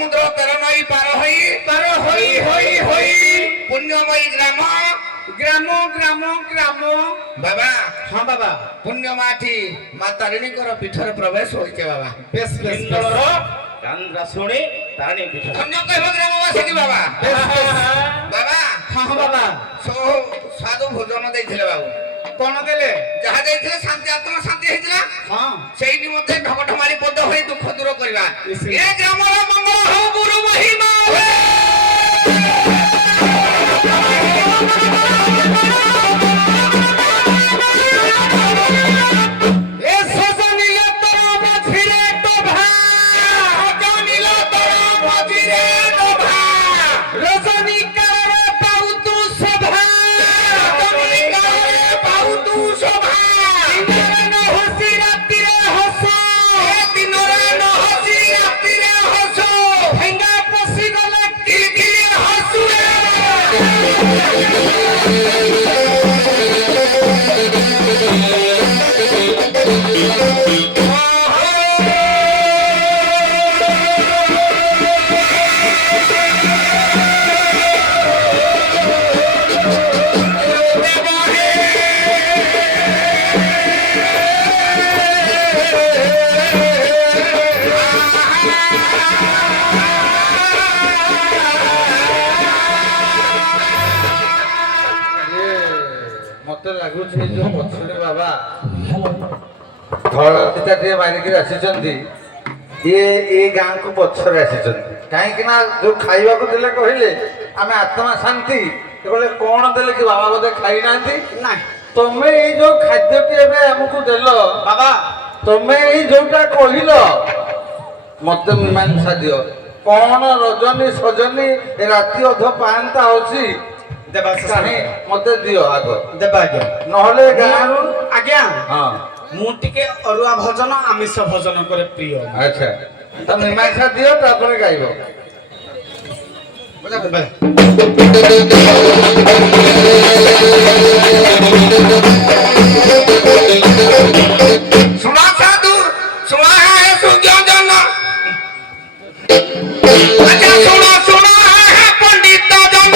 সমুদ্র তেরো নই পার হই পুণ্যময়ী গ্রাম বাবা। হ্যাঁ বাবা পুণ্যমাটি মা তারিণীଙ୍କର ପୀଠରେ ପ୍ରବେଶ ହୋଇছে ବାବା। বেশ বেশ গানরা শুনে তারিণী পীঠ ଧନ୍ୟ କହିବ ଗ୍ରାମବାସୀ କି ବାବା। ବାବା হ্যাঁ বাবা ସାଧୁ ଭୋଜନ ଦେଇଥିଲେ ବାବୁ। কোন দেলে ଯାହା ଦେଇଥିଲେ ଶାନ୍ତି ଆତ୍ମା ଶାନ୍ତି ହେଇଥିଲା। হ্যাঁ ସେଇଠି ମଧ୍ୟ ଢକଢମାଳି ପଦ ହୋଇ ଦୁଃଖ ଦୂର କରିବା। ନିଶ୍ଚୟ। ଏ ଗ୍ରାମର ମଙ୍ଗଳ ହଉ ଗୁରୁ ମହିମା এ সজনীল তোর মাঝিরে তোভা রজনী কারে পাউ তু শোভা দিনের ন হসি রাত্রিরে হস ভেঙ্গা পশি গলে কিলকিলি হসুরে ମତେ ଲାଗୁଛି ଏଇ ଯୋଉ ପଛରେ ବାବା ଘର ଦିଟା ଟିକେ ମାରିକି ଆସିଛନ୍ତି ଇଏ ଏଇ ଗାଁକୁ ପଛରେ ଆସିଛନ୍ତି। କାହିଁକି ନା ଯୋଉ ଖାଇବାକୁ ଦେଲେ କହିଲେ ଆମେ ଆତ୍ମା ଶାନ୍ତି କହିଲେ କଣ ଦେଲେ କି ବାବା ବୋଧେ ଖାଇନାହାନ୍ତି। না ତମେ ଏଇ ଯୋଉ ଖାଦ୍ୟଟି ଏବେ ଆମକୁ ଦେଲ বাবা ତମେ ଏଇ ଯୋଉଟା କହିଲ ମତେ ମୀମାଂସା ଦିଅ କଣ ରଜନୀ ସଜନୀ ରାତି ଅଧ ପାଆନ୍ତା ଅଛି দেবা କାହିଁ ମତେ ଦିଅ ଆଗ দেবা আজ্ঞা ନହେଲେ ଗାଁରୁ আজ্ঞা ହଁ ମୁଁ ଟିକେ ଅରୁଆ ଭୋଜନ ଆମିଷ ଭୋଜନ କରେ ପ୍ରିୟ ଆଚ୍ଛା ତ ମୀମାଂସା ଦିଅ ତାପରେ ଗାଇବ। ଶୁଣ ସାଧୁ ଶୁଣ ହେ ସୁଜ୍ଞଜନ ଆଚ୍ଛା ଶୁଣ ଶୁଣ ହେ ପଣ୍ଡିତ ଜନ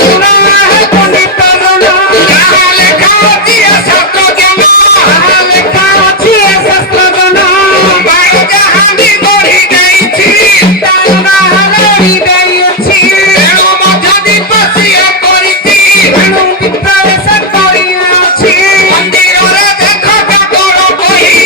ଶୁଣ ହେ ପଣ୍ଡିତ ଜନ ଯାହା ଲେଖା ଅଛି ଏ ଶାସ୍ତ୍ର ଜ୍ଞାନ ଲେଖା ଅଛି ଏ ଶାସ୍ତ୍ର ଜ୍ଞାନ ବାୟ ଯାହା ବି ବଢି ଯାଇଛି ତେଣୁ ମଧ୍ୟ ଦୀପ ସିଏ କରିଛି ଭିତରେ ସେ କରିଅଛି ମନ୍ଦିରରେ ଦେଖ ଜାଗର ବହି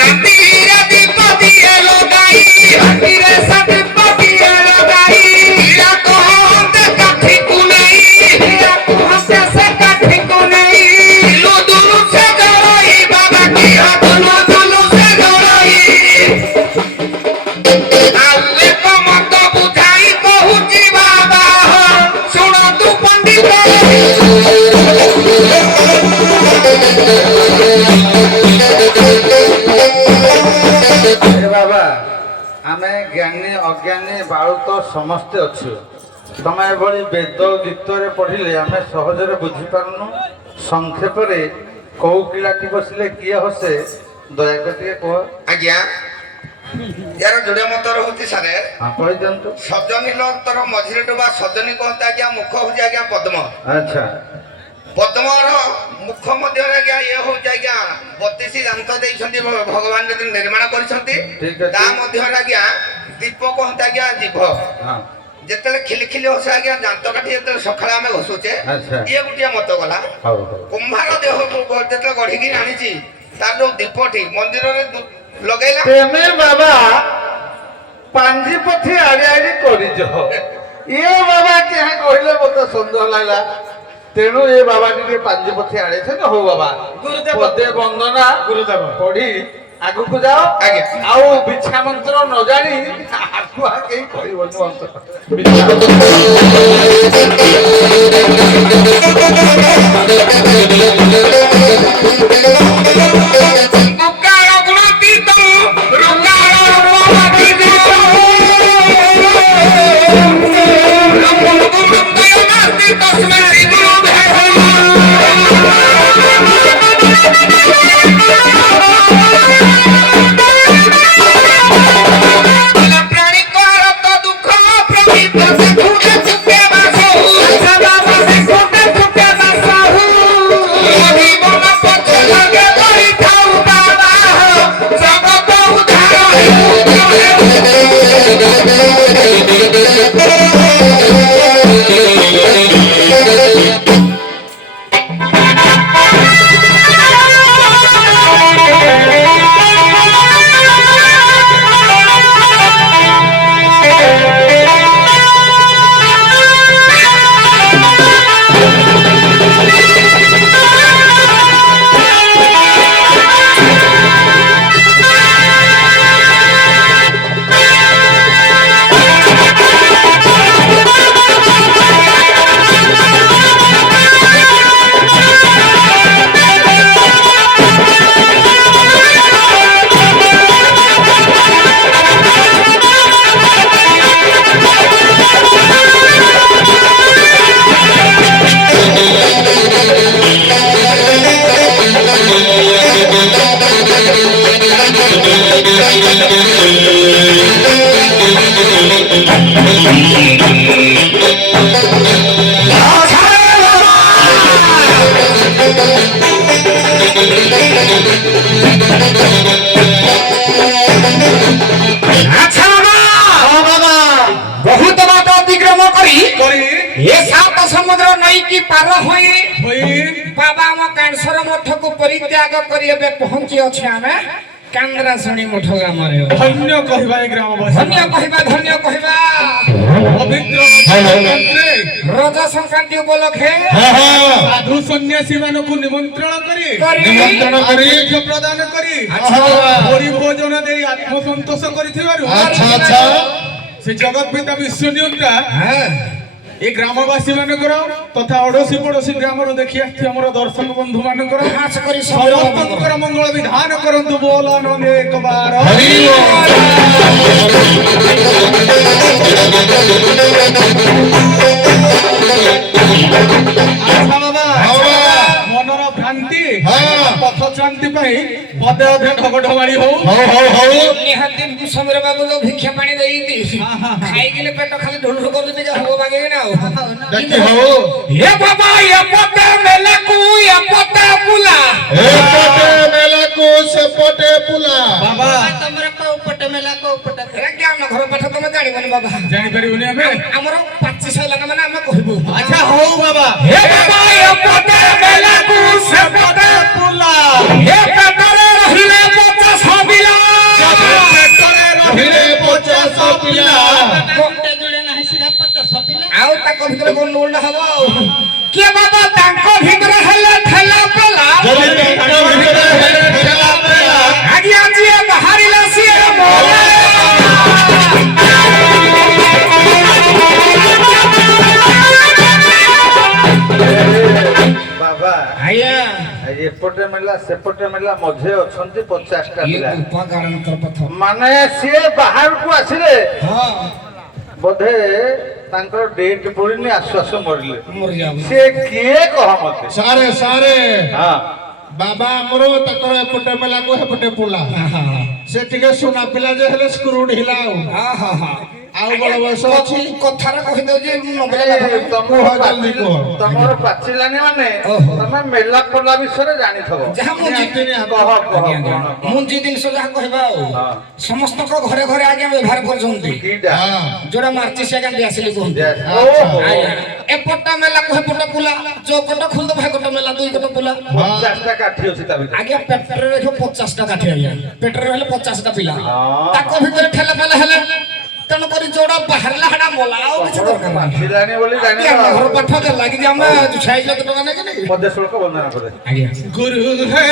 ରାତିରେ ଦୀପ ଦିଏ ଲଗାଇ ହୀରା କହନ୍ତେ କାଠିକୁ ନେଇ ଲୁଦୁଲୁ ସେ ଜଳଇ ବାବା କି ଲୁଦୁଲୁ ସେ ଜଳଇ ଆଲେପ ମତ ବୁଝାଇ କହୁଛି ବାବା ଶୁଣନ୍ତୁ ପଣ୍ଡିତ ଏ ବାବା ଆମେ ଜ୍ଞାନୀ ଅଜ୍ଞାନୀ ବାଳୁତ ସମସ୍ତେ ଅଛୁ ତମେ ଏଭଳି ବେଦ ଗୀତରେ ପଢିଲେ ଆମେ ସହଜରେ ବୁଝିପାରୁନୁ। ସଂକ୍ଷେପରେ କୋଉ କିଳାଟି ବସିଲେ କିଏ ହସେ ଦୟାକରି ଟିକେ କୁହ। ଆଜ୍ଞା ୟାର ଯୋଡେ ମତ ରହୁଛି ସାରେ ହଁ କହିଦିଅନ୍ତୁ। ସଜନୀ ଲତର ମଝିରେ ଡୁବା ସଜନୀ କହନ୍ତା ଆଜ୍ଞା ମୁଖ ହଉଛି ଆଜ୍ଞା ପଦ୍ମ ଆଚ୍ଛା ପଦ୍ମର ମୁଖ ମଧ୍ୟରେ ଆଜ୍ଞା ଇଏ ହଉଛି ଆଜ୍ଞା 32 ଦାନ୍ତ ଦେଇଛନ୍ତି ଭଗବାନ ଯଦି ନିର୍ମାଣ କରିଛନ୍ତି। ଠିକ ଅଛି। ତା ମଧ୍ୟରେ ଆଜ୍ଞା ଦୀପ କହନ୍ତା ଆଜ୍ଞା ଜିଭ ହଁ ଯେତେବେଳେ ଖିଲି ଖିଲି ହସେ ଆଜ୍ଞା ଦାନ୍ତ କାଠି ଯେତେବେଳେ ସକାଳେ ଆମେ ଘଷୁଛେ ଆଚ୍ଛା। ଇଏ ଗୋଟିଏ ମତ ଗଲା। ହଉ ହଉ କୁମ୍ଭାର ଦେହକୁ ଯେତେବେଳେ ଗଢିକି ଆଣିଛି ତାର ଯୋଉ ଦୀପଟି ମନ୍ଦିରରେ ଲଗେଇଲା ତେମେ ବାବା ପାଞ୍ଜି ପଥି ଆଡି ଆଡି କରିଛ ଇଏ ବାବା କେହା କହିଲେ ମତେ ସନ୍ଦେହ ଲାଗିଲା ତେଣୁ ଏ ବାବା ଟିକେ ପାଞ୍ଜି ପଥି ଆଡେଇছে ନା ହଉ ବାବା ଗୁରୁଦେବ। ପଦେ ବନ୍ଦନା ଗୁରୁଦେବ। ପଢି ଆଗକୁ ଯାଅ ଆଜ୍ଞା। ଆଉ ବିଛା ମନ୍ତ୍ର ନ ଜାଣି ଆଗୁଆ କେହି କହିବନି ମନ୍ତ୍ର ମୁକାଳ ଗୁଣାତୀତ ରୁକାଳ ରୂପବତୀତ ରୂପଗୁଣମୟ ନାସ୍ତି ତସ୍ମୈ ଶ୍ରୀ ଗୁରୁଭ୍ୟୋ আচ্ছা বাবা বহুত বাট অতিক্রম করি এ সাত সমুদ্র নইকি পার হয়ে বাবা ଆମ କାଂସର ମଠକୁ ପରିତ୍ୟାଗ କରି ଏବେ ପହଞ୍ଚି ଅଛି ଆମେ କାନ୍ଦ୍ରାଶୁଣୀ ମଠ ଗ୍ରାମରେ ଧନ୍ୟ କହିବା ଏ ଗ୍ରାମବାସୀ ଧନ୍ୟ କହିବା ପବିତ୍ର ରଜ ସଂକ୍ରାନ୍ତି ଉପଲକ୍ଷେ ସାଧୁ ସନ୍ନ୍ୟାସୀ ମାନଙ୍କୁ ନିମନ୍ତ୍ରଣ କରି ନିମନ୍ତ୍ରଣ କରି ଆତିଥ୍ୟ ପ୍ରଦାନ କରି ପରିଭୋଜନ ଦେଇ ଆତ୍ମସନ୍ତୋଷ କରିଥିବାରୁ ସେ ଜଗତ ପିତା ବିଶ୍ୱନିୟନ୍ତା ଏ ଗ୍ରାମବାସୀ ମାନଙ୍କର ତଥା ଅଡୋଶୀ ପଡୋଶୀ ଗ୍ରାମରୁ ଦେଖି ଆସିଥିବା ଆମର ଦର୍ଶକ ବନ୍ଧୁ ମାନଙ୍କର ଖାସ କରି ସମସ୍ତଙ୍କର ମଙ୍ଗଳ ବିଧାନ କରନ୍ତୁ ବୋଲ ଆନନ୍ଦ ଏକବାର ମନର ଭ୍ରାନ୍ତି ପଥ କ୍ରାନ୍ତି ପାଇଁ ପଦେ ଅଧେ ଢଗଢମାଳି ହଉ ନିହାତି ସମୀର ବାବୁ ଯୋଉ ଭିକ୍ଷା ପାଣି ଦେଇଛି ଖାଇକିଲେ ପେଟ ଖାଲି ଢୁଢୁ କରୁଛନ୍ତି ଯେ ହବ ବାଗେଇ ନା ଏ ବାବା ଏ ପଟେ ମେଲାକୁ ଏ ପଟେ ବୁଲା ସେପଟେ ପୁଲା ବାବା ତମର କୋଉ ପଟେ ମେଲା କୋଉ ପଟେ ଜ୍ଞାନ ଘର ପାଠ ତମେ ଜାଣିବନି ବାବା ଜାଣିପାରିବୁନି ଆମେ ଆମର ପାଚି ସାଇଲା ମାନେ ଆମେ କହିବୁ ଆଚ୍ଛା ହଉ ବାବା ଏ ବାବା ଏ ପଟେ ମେଲାକୁ ସେ ପଟେ ପୁଲା ଏ ପେଟରେ ରହିଲେ ପଚାଶ ପିଲା ହିରେ 50 ପିଲା ଗୋଟେ ଯୋଡ଼େ ନାହିଁ ସିଧା 50 ପିଲା ଆଉ ତାଙ୍କ ଭିତରେ ଗଣ୍ଡଗୋଳ ହବ ଆଉ କିଏ ବାବା ତାଙ୍କ ଭିତରେ ହେଲେ ଠେଲା ପେଲା ଆଜ୍ଞା ଯିଏ ବାହାରିଲା ସିଏ ମଲା ବାବା ଆଜ୍ଞା ଏପଟେ ମେଲା ସେପଟେ ମେଲା ମଝିରେ ଅଛନ୍ତି 50ଟା ଇଏ ପିଲା ଉପକାରଣଙ୍କର ପଥ ମାନେ ସିଏ ବାହାରକୁ ଆସିଲେ ହଁ ବୋଧେ ତାଙ୍କର ଡେଟ୍ ପଡିନି ଆସୁ ଆସୁ ମରିଲେ ମରିଯାଉ ସେ କିଏ କହ ମତେ ସାରେ ହଁ ବାବା ଆମର ତାଙ୍କର ଏପଟେ ମେଲାକୁ ହେପଟେ ପୁଲା ସେ ଟିକେ ସୁନା ପିଲା ଯେ ହେଲେ ସ୍କ୍ରୁ ଢିଲା ଆଉ ବଳ ବୟସ ଅଛି କଥାରେ କହିଦଉଛି ତମର ପାଚିଲାନି ମାନେ ତମେ ମେଲା ପଡିଲା ବିଷୟରେ ଜାଣିଥିବ ଯାହା ମୁଞ୍ଜି ଜିନିଷ ଯାହା କହିବା ଆଉ ସମସ୍ତଙ୍କ ଘରେ ଘରେ ଆଜ୍ଞା ବ୍ୟବହାର କରୁଛନ୍ତି ଯୋଉଟା ମାର୍ଚି ସେ ଆଜ୍ଞା ଦିଆସିଲି କୁହନ୍ତି ଏପଟା ମେଲାକୁ ହେପଟ ପୁଲା ଯୋଉ ପଟ ଖୁଲଦ ହେପଟ ମେଲା ଦୁଇ ପଟ ପୁଲା 50ଟା କାଠି ଅଛି ତା ଭିତରେ ଆଜ୍ଞା ପେଟରେ ଦେଖିବ 50ଟା କାଠି ଆଜ୍ଞା ପେଟରେ ରହିଲେ 50ଟା ପିଲା ତାଙ୍କ ଭିତରେ ଠେଲା ପେଲା ହେଲେ ତେଣୁ କରି ଯୋଉଟା ବାହାରିଲା ହେଟା ମଲା ଆଉ କିଛି ଦରକାର ନାହିଁ ପାଚିଲାନି ବୋଲି ଆଜ୍ଞା ଘର ପାଠ ଲାଗି ଯେ ଆମେ 6 ଲକ୍ଷ ଟଙ୍କା ନେଇକି ନାଇଁ ପଦେ ଶୁଳ୍କ ବନ୍ଦନା କରେ ଆଜ୍ଞା ଗୁରୁ ହେ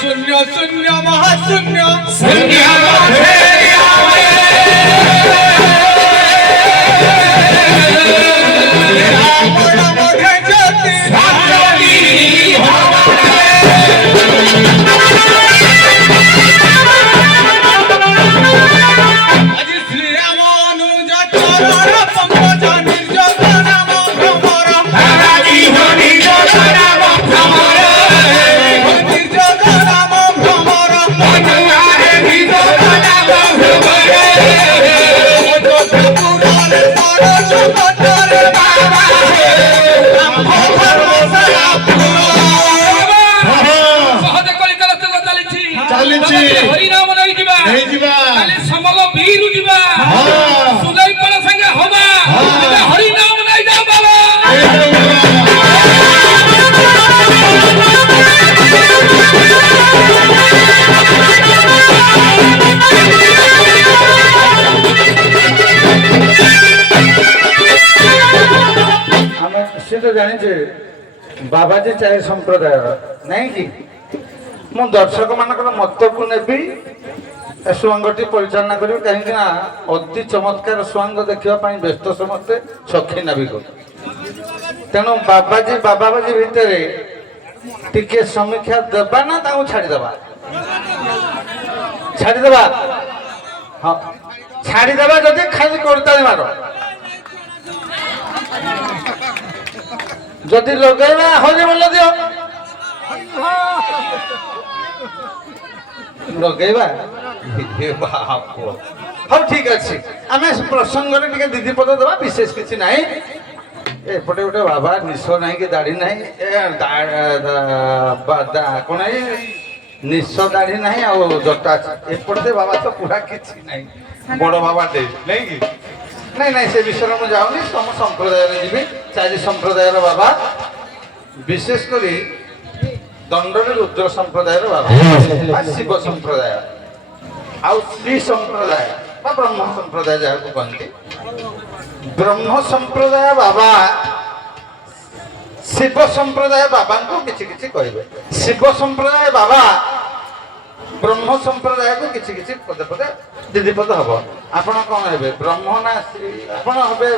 शून्य शून्य महाशून्य ଜାଣିଛେ ବାବାଜୀ ଚାରି ସମ୍ପ୍ରଦାୟର ନାଇଁ କି ମୁଁ ଦର୍ଶକ ମାନଙ୍କର ମତକୁ ନେବି ସୁଆଙ୍ଗଟି ପରିଚାଳନା କରିବି କାହିଁକି ନା ଅତି ଚମତ୍କାର ସୁଆଙ୍ଗ ଦେଖିବା ପାଇଁ ବ୍ୟସ୍ତ ସମସ୍ତେ ସଖୀ ନାବିକ ତେଣୁ ବାବାବାଜୀ ଭିତରେ ଟିକେ ସମୀକ୍ଷା ଦେବା ନା ତାଙ୍କୁ ଛାଡ଼ିଦେବା ଛାଡ଼ିଦେବା ହଁ ଛାଡ଼ିଦେବା ଯଦି ଖାଲି କରତାଳି ମାର ଯଦି ଲଗେଇବା ହରି ବୋଲ ଦିଅ ଲଗେଇବା ହଉ ଠିକ ଅଛି ଆମେ ପ୍ରସଙ୍ଗରେ ଟିକେ ଦିଦି ପଦ ଦେବା ବିଶେଷ କିଛି ନାହିଁ ଏପଟେ ଗୋଟେ ବାବା ନିଶ ନାହିଁ କି ଦାଢି ନାହିଁ କଣ ନିଶ ଦାଢି ନାହିଁ ଆଉ ଜଟା ଏପଟେ ବାବା ତ ପୁରା କିଛି ନାହିଁ ବଡ ବାବାଟେ ନାଇଁ କି ନାଇଁ ନାଇଁ ସେ ବିଷୟରେ ମୁଁ ଯାଉନି ତମ ସମ୍ପ୍ରଦାୟରେ ଯିବି ଚାରି ସମ୍ପ୍ରଦାୟର ବାବା ବିଶେଷ କରି ଦଣ୍ଡରେ ରୁଦ୍ର ସମ୍ପ୍ରଦାୟର ବାବା ଶିବ ସମ୍ପ୍ରଦାୟ ଆଉ ଶ୍ରୀ ସମ୍ପ୍ରଦାୟ ବା ବ୍ରହ୍ମ ସମ୍ପ୍ରଦାୟ ଯାହାକୁ କହନ୍ତି ବ୍ରହ୍ମ ସମ୍ପ୍ରଦାୟ ବାବା ଶିବ ସମ୍ପ୍ରଦାୟ ବାବାଙ୍କୁ କିଛି କିଛି କହିବେ ଶିବ ସମ୍ପ୍ରଦାୟ ବାବା ବ୍ରହ୍ମ ସମ୍ପ୍ରଦାୟକୁ କିଛି କିଛି ପଦେ ପଦେ ଦିଦି ପଦ ହବ ଆପଣ କଣ ହେବେ ବ୍ରହ୍ମ ନା ଶ୍ରୀ ଆପଣ ହେବେ